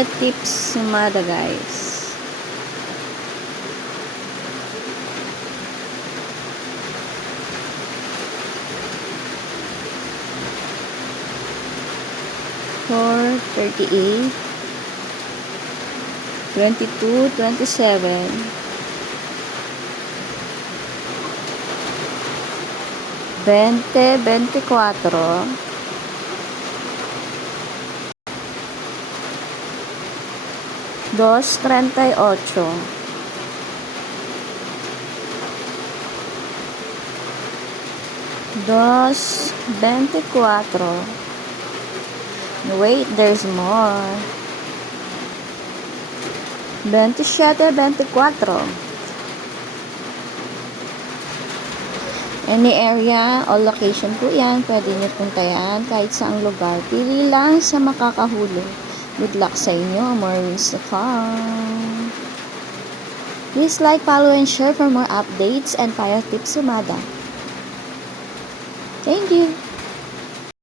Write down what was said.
Fire Tips Sumada, guys. For 38, 22, 27, 20, 24, 2:38, 2:24. Wait, there's more. 27, 24. Any area o location po yan, pwede nyo puntayan kahit saang lugar. Pili lang sa makakahuli. Good luck sa inyo. More wins to come. Please like, follow, and share for more updates and Fire Tips Sumada. Thank you.